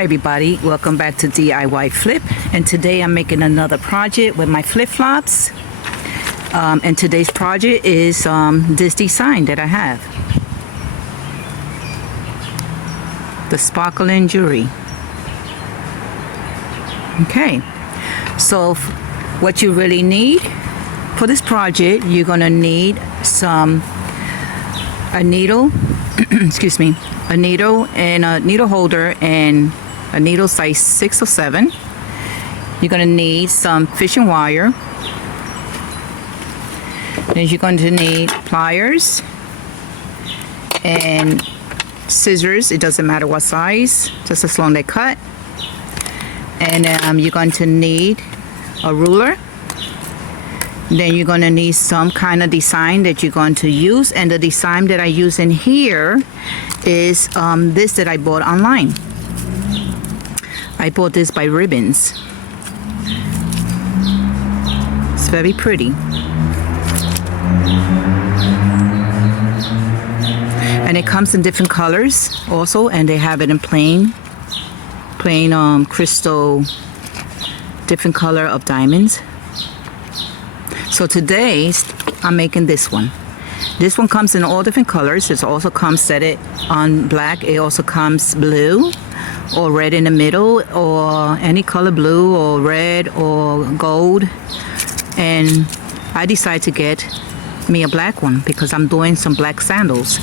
Hi everybody, welcome back to DIY Flip, and today I'm making another project with my flip-flops. And today's project is this design that I have, the sparkling jewelry. Okay, so what you really need for this project, you're gonna need a needle excuse me, a needle and a needle holder and a needle size 6 or 7. You're going to need some fishing wire. Then you're going to need pliers and scissors. It doesn't matter what size, just as long as they cut. And you're going to need a ruler. Then you're going to need some kind of design that you're going to use, and the design that I use in here is this that I bought online. I bought this by Ribbons. It's very pretty, and it comes in different colors also, and they have it in plain crystal, different color of diamonds. So today I'm making this one. This one comes in all different colors. It also comes set on black. It also comes blue or red in the middle, or any color, blue or red or gold. And I decided to get me a black one because I'm doing some black sandals.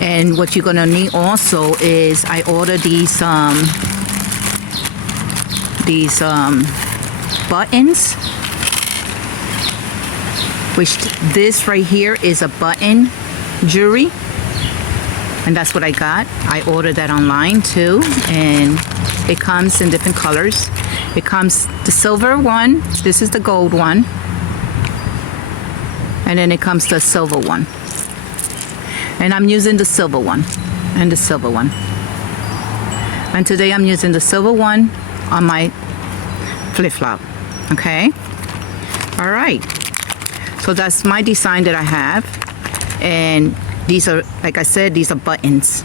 And what you're gonna need also is I ordered these buttons, which this right here is a button jewelry, and that's what I got. I ordered that online too, and it comes in different colors. It comes the silver one, this is the gold one, and then it comes the silver one. And I'm using the silver one and the silver one. And today I'm using the silver one on my flip-flop. Okay? All right. So that's my design that I have, and these are, like I said, these are buttons,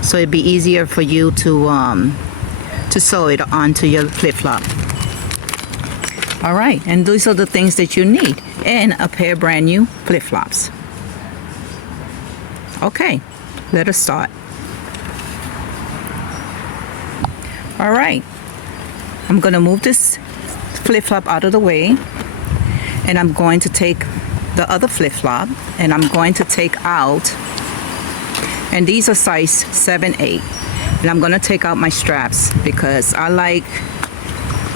so it'd be easier for you to sew it onto your flip-flop. All right, and these are the things that you need, and a pair of brand new flip-flops. Okay, let us start. All right, I'm gonna move this flip-flop out of the way. And I'm going to take the other flip-flop, and I'm going to take out, and these are size 7, 8. And I'm going to take out my straps because I like,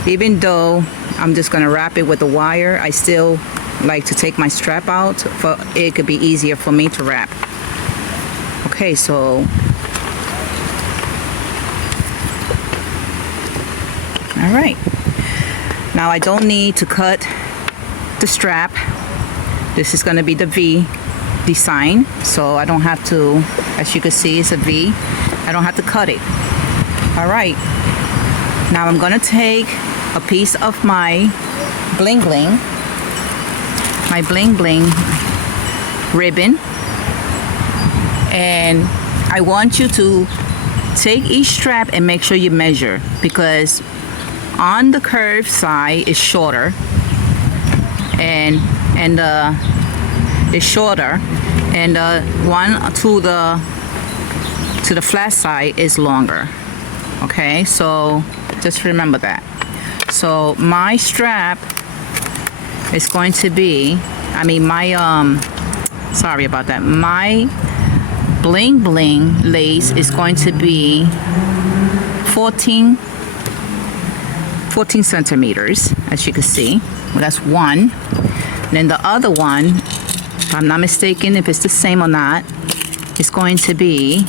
even though I'm just going to wrap it with the wire, I still like to take my strap out, for it could be easier for me to wrap. Okay, so all right. Now I don't need to cut the strap. This is going to be the V design, so I don't have to, as you can see, it's a V. I don't have to cut it. All right, now I'm going to take a piece of my bling bling ribbon, and I want you to take each strap and make sure you measure, because on the curved side is shorter, and it's shorter, and one to the flat side is longer. Okay, so just remember that. So my strap is going to be, sorry about that, my bling bling lace is going to be 14 centimeters, as you can see. Well, that's one. And then the other one, if I'm not mistaken, if it's the same or not, it's going to be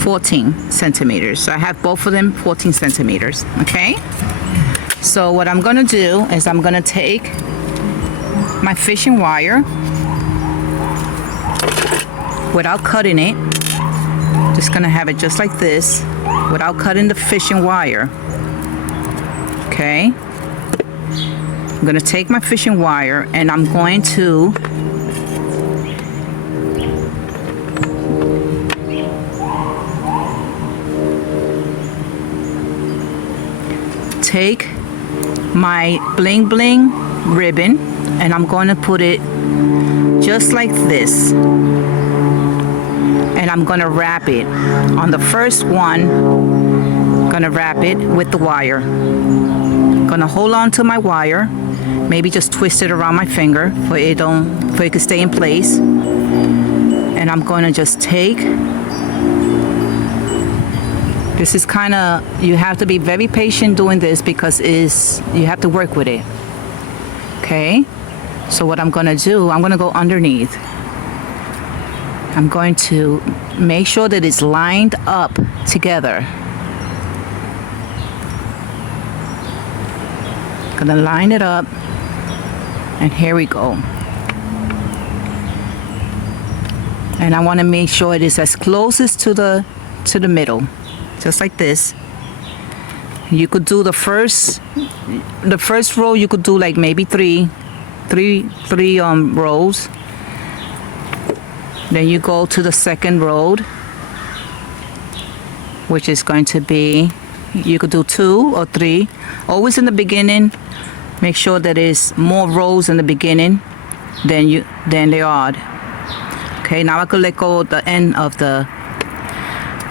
14 centimeters. So I have both of them 14 centimeters, okay? So what I'm gonna do is I'm gonna take my fishing wire without cutting it. Just gonna have it just like this, without cutting the fishing wire, okay? I'm going to take my fishing wire, and I'm going to take my bling bling ribbon and I'm going to put it just like this. And I'm going to wrap it. On the first one, I'm going to wrap it with the wire. I'm going to hold on to my wire. Maybe just twist it around my finger for it can stay in place. And I'm going to just take. This is kind of, you have to be very patient doing this because you have to work with it. Okay? So what I'm going to do, I'm going to go underneath. I'm going to make sure that it's lined up together. Gonna line it up, and here we go. And I want to make sure it is as close as to the middle, just like this. You could do the first row. You could do like maybe three rows. Then you go to the second row, which is going to be, you could do 2 or 3. Always in the beginning, make sure that there's more rows in the beginning than there are. Okay, now I could let go of the end of the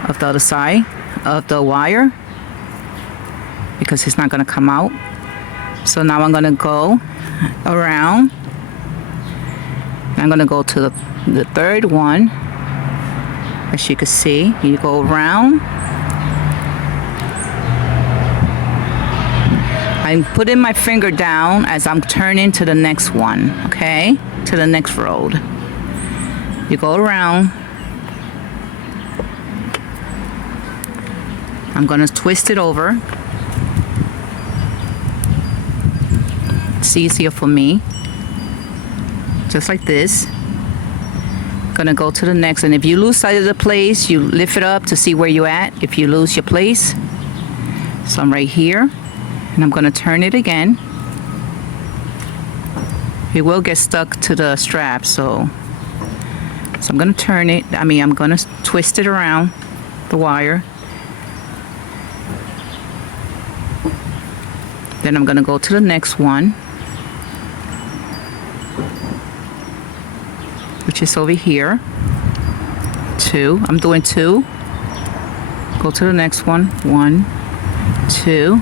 other side of the wire because it's not going to come out. So now I'm going to go around. I'm going to go to the third one. As you can see, you go around. I'm putting my finger down as I'm turning to the next one, okay? To the next row. You go around. I'm gonna twist it over. It's easier for me. Just like this. Gonna go to the next, and if you lose sight of the place, you lift it up to see where you're at. If you lose your place, so I'm right here, and I'm gonna turn it again. It will get stuck to the strap, so I'm gonna turn it. I'm gonna twist it around the wire. Then I'm gonna go to the next one, which is over here. 2. I'm doing 2. Go to the next one. 1, 2.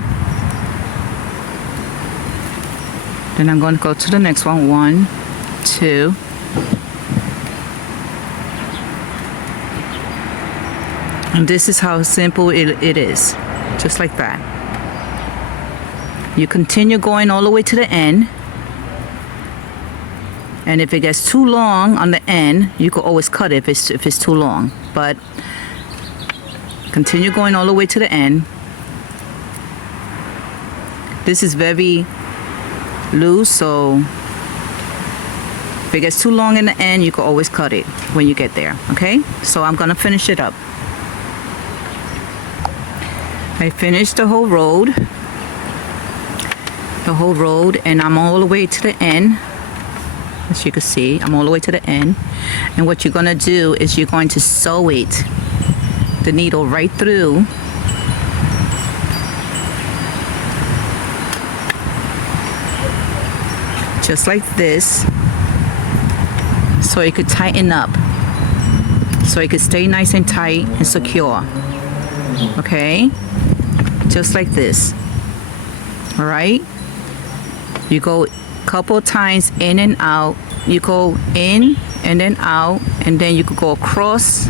Then I'm going to go to the next one. 1, 2. And this is how simple it is. Just like that. You continue going all the way to the end. And if it gets too long on the end, you could always cut it if it's too long. But continue going all the way to the end. This is very loose, so if it gets too long in the end, you can always cut it when you get there. Okay? So I'm gonna finish it up. I finished the whole road. And I'm all the way to the end. As you can see, I'm all the way to the end. And what you're going to do is you're going to sew it, the needle right through. Just like this. So it could tighten up. So it could stay nice and tight and secure. Okay? Just like this. All right? You go couple times in and out. You go in and then out, and then you could go across.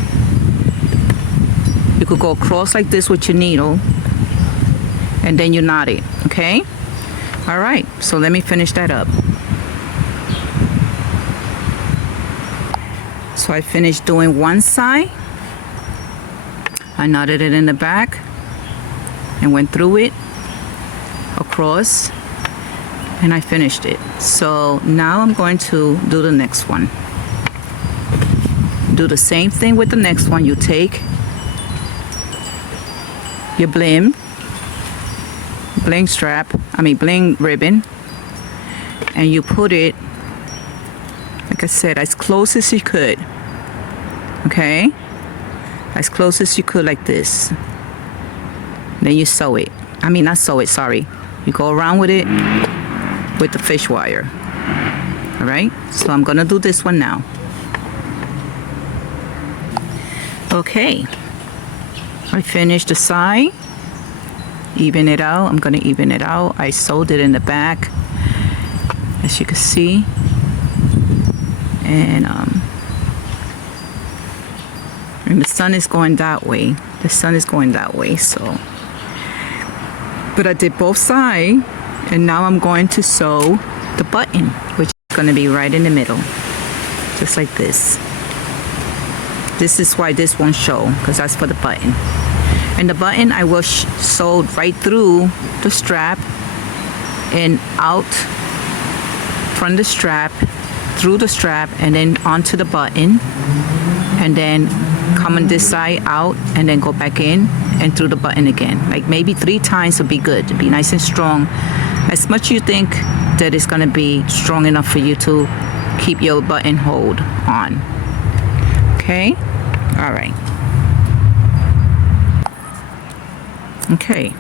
You could go across like this with your needle, and then you knot it. Okay? All right, so let me finish that up. So I finished doing one side. I knotted it in the back and went through it across, and I finished it. So now I'm going to do the next one. Do the same thing with the next one. You take your bling ribbon, and you put it, like I said, as close as you could. Okay? As close as you could, like this. Then you sew it. Not sew it, sorry. You go around with it with the fish wire. All right, so I'm gonna do this one now. Okay, I finished the side. Even it out. I'm gonna even it out. I sewed it in the back, as you can see. And the sun is going that way. The sun is going that way, so. But I did both sides, and now I'm going to sew the button, which is going to be right in the middle, just like this. This is why this won't show, because that's for the button. And the button I will sew right through the strap and out from the strap, through the strap, and then onto the button, and then come on this side out, and then go back in and through the button again. Like maybe 3 times would be good to be nice and strong. As much you think that it's gonna be strong enough for you to keep your button hold on. Okay, all right. Okay,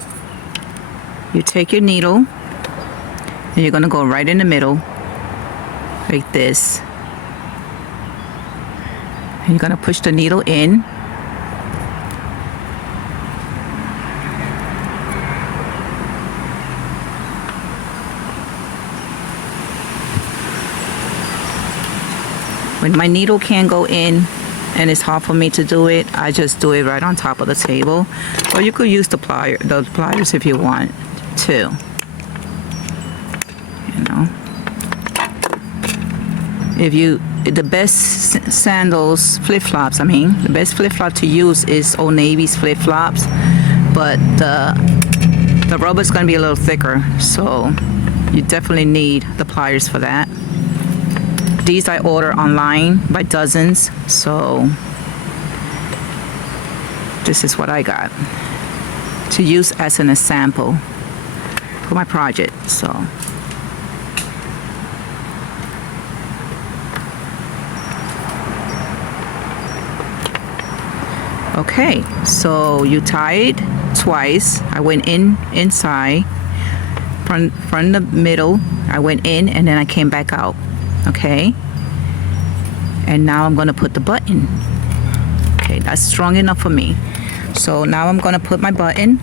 you take your needle and you're gonna go right in the middle like this. And you're gonna push the needle in. When my needle can't go in and it's hard for me to do it, I just do it right on top of the table. Or you could use the pliers if you want to. You know. The best sandals, flip-flops, the best flip-flop to use is Old Navy's flip-flops, but the rubber's gonna be a little thicker, so you definitely need the pliers for that. These I order online by dozens, so this is what I got to use as an example for my project. So okay, so you tie it twice. I went inside from the middle. I went in and then I came back out. Okay, and now I'm gonna put the button. Okay, that's strong enough for me. So now I'm gonna put my button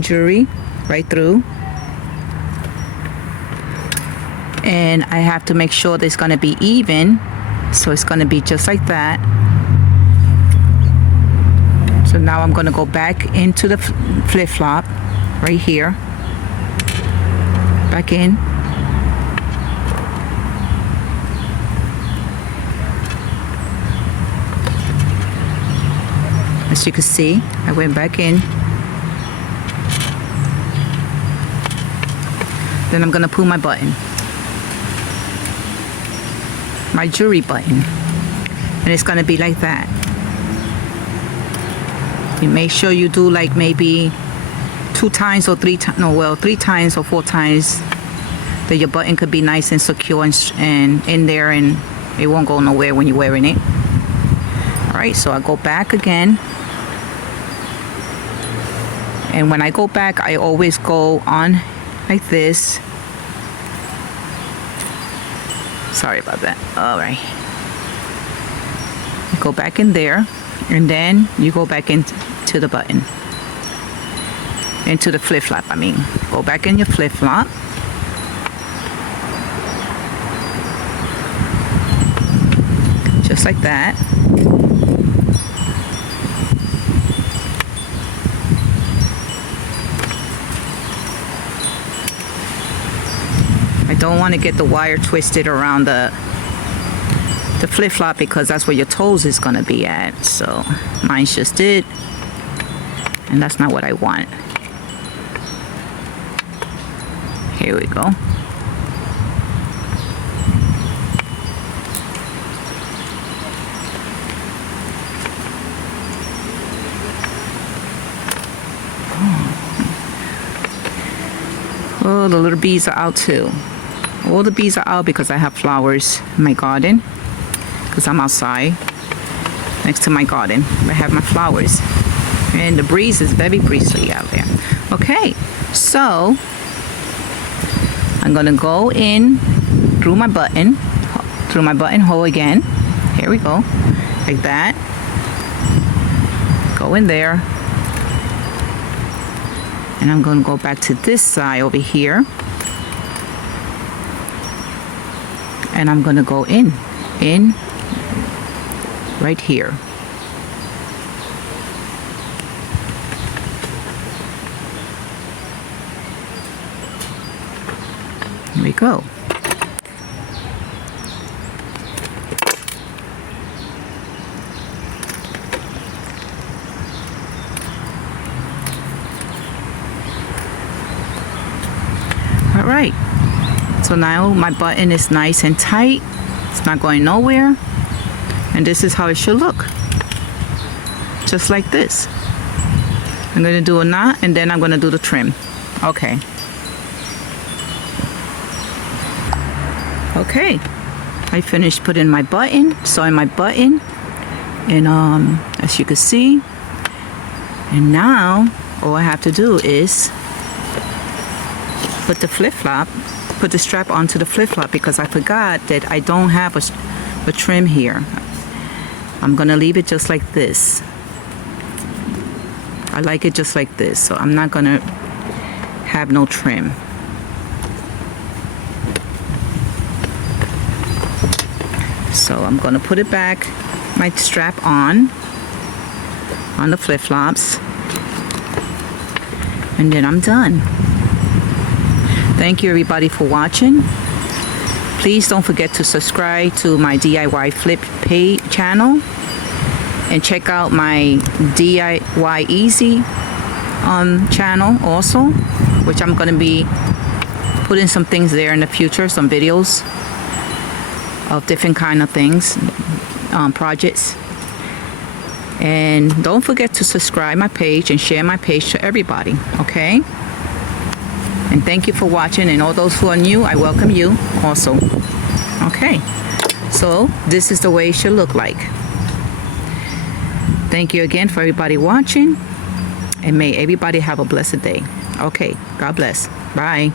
jewelry right through, and I have to make sure that it's gonna be even, so it's gonna be just like that. So now I'm gonna go back into the flip-flop right here, back in. As you can see, I went back in. Then I'm gonna pull my button, my jewelry button, and it's gonna be like that. You make sure you do like maybe 2 times or 3 times, no, well, 3 times or 4 times, that your button could be nice and secure and in there, and it won't go nowhere when you're wearing it. All right, so I go back again. And when I go back, I always go on like this. Sorry about that. All right. Go back in there, and then you go back into the button. Into the flip-flop, Go back in your flip-flop. Just like that. I don't want to get the wire twisted around the flip-flop, because that's where your toes is going to be at. So mine just did, and that's not what I want. Here we go. Oh, the little bees are out too. All the bees are out because I have flowers in my garden, because I'm outside next to my garden. I have my flowers. And the breeze is very breezy out there. Okay, so I'm gonna go in through my buttonhole again. Here we go, like that. Go in there. And I'm gonna go back to this side over here. And I'm gonna go in right here. Here we go. All right. So now my button is nice and tight. It's not going nowhere. And this is how it should look. Just like this. I'm going to do a knot and then I'm going to do the trim. Okay. Okay. I finished putting my button, sewing my button. And as you can see. And now all I have to do is put the flip-flop, put the strap onto the flip-flop because I forgot that I don't have a trim here. I'm gonna leave it just like this. I like it just like this, so I'm not gonna have no trim. So I'm gonna put it back, my strap on the flip-flops, and then I'm done. Thank you everybody for watching. Please don't forget to subscribe to my DIY Flip page channel and check out my DIY Easy channel also, which I'm going to be putting some things there in the future, some videos of different kind of things, projects. And don't forget to subscribe my page and share my page to everybody, okay? And thank you for watching, and all those who are new, I welcome you also. Okay, so this is the way it should look like. Thank you again for everybody watching, and may everybody have a blessed day. Okay, God bless. Bye.